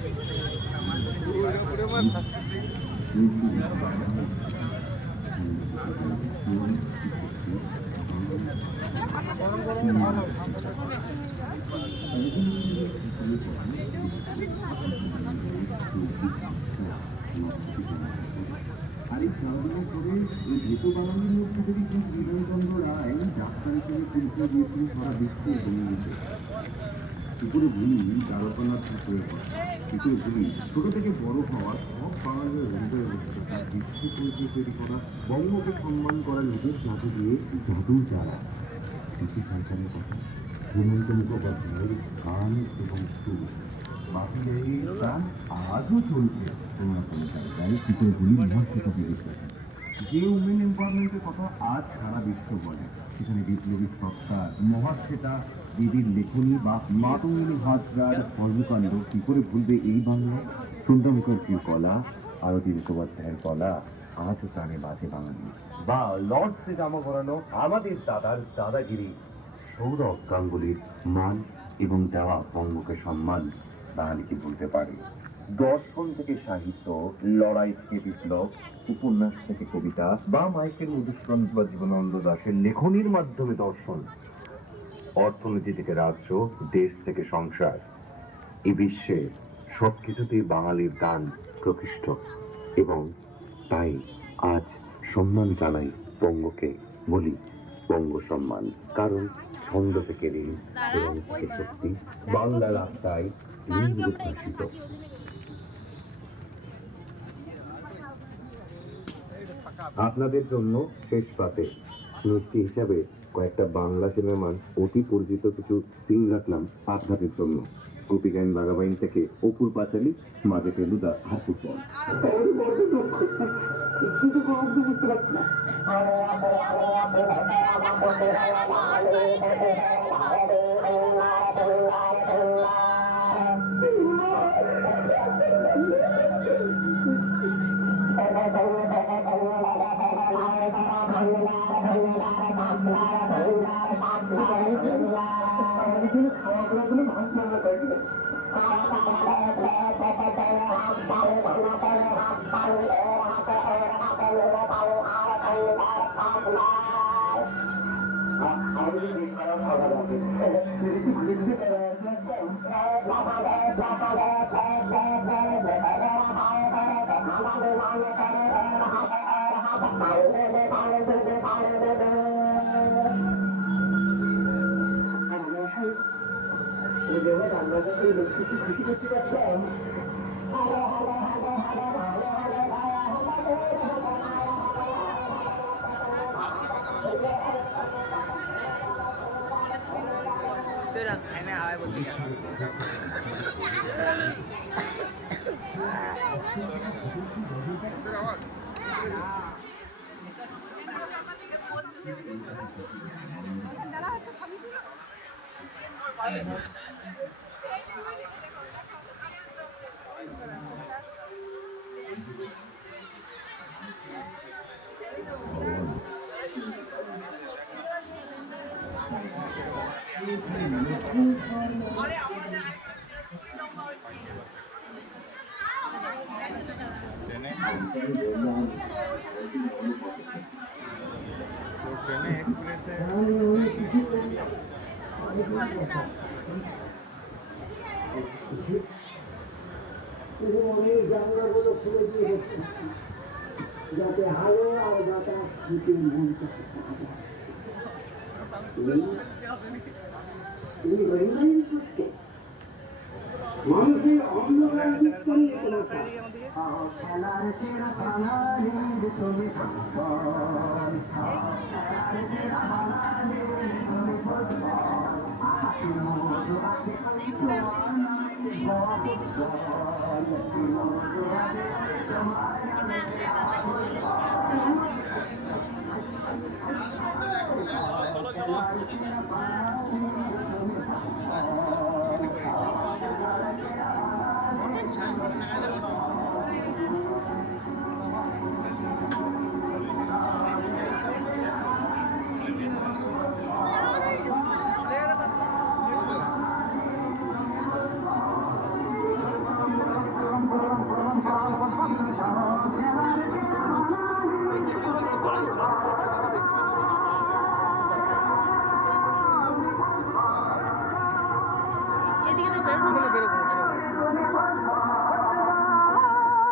আর এই সারাদিনের পরে এই ভেতু বাঙালির মধ্যে যদি ঠিক বিনয়চন্দ্র রায় ডাক্তার হিসেবে পরিচয় দিয়েছিলেন সারা বিশ্বের ভূমিতে। কি করে ভুলি দ্বারকানাথ ঠাকুরের কথা, কি করে ভুলি ছোট থেকে বড় হওয়ার সব বাঙালির হৃদয়ে হচ্ছে তার বিশ্ব পরিচয় তৈরি করা, বঙ্গকে সম্মান করা নিজের জাদু দিয়ে জাদু যারা শিশু সন্তানের কথা, হেমন্ত মুখোপাধ্যায়ের গান এবং সুর বাকি গান আজও চলছে। তোমরা কোনো জায়গায় কি করে ভুলি মহাশ্বেতা দেবীর কথা, যে উমেন এম্পাওয়ারমেন্টের কথা আজ সারা বিশ্ব বলে, সেখানে বিপ্লবী সত্তা মহাশ্বেতা দেবীর লেখনী বা মাতঙ্গিনী হাজরার কর্মকাণ্ড কি করে ভুলবে এই বাংলায়? সুন্দর মুখার্জির কলা, আরতি মুখোপাধ্যায়ের কলা আজও প্রাণে বাজে বাঙালি। বা লর্ডসে জামা পরানো আমাদের দাদার দাদাগিরি, সৌরভ গাঙ্গুলির মান এবং দেওয়া বঙ্গকে সম্মান বাঙালি কি বলতে পারে? দর্শন থেকে সাহিত্য, লড়াই থেকে বিপ্লব, উপন্যাস থেকে কবিতা বা মাইকেল মধুসূদন বা জীবনানন্দ দাশের লেখনীর মাধ্যমে দর্শন, অর্থনীতি থেকে রাজ্য, দেশ থেকে সংসার, এই বিশ্বে সবকিছুতেই বাঙালির গান প্রকৃষ্ট। এবং তাই আজ সম্মান জানাই বঙ্গকে, বলি বঙ্গ সম্মান। কারণ ছন্দ থেকে ঋণ এবং থেকে শক্তি, বাংলা রাস্তায় উদ্ভাসিত। আপনাদের জন্য শেষ পাতে মিষ্টি হিসাবে কয়েকটা বাংলা সিনেমার অতি পরিচিত কিছু সিন রাখলাম আপনাদের জন্য। গোপীগান বাগাবাইন থেকে অপুর পাঁচালী, মাঝে ফেলুদা আর ফুটবল। অনেক জানলাগুলো খুলে দিয়ে যাতে হালো আর বাতাস ঢুকে মনটা মানুষের অন্ধকার এদিকে তো বেরোনো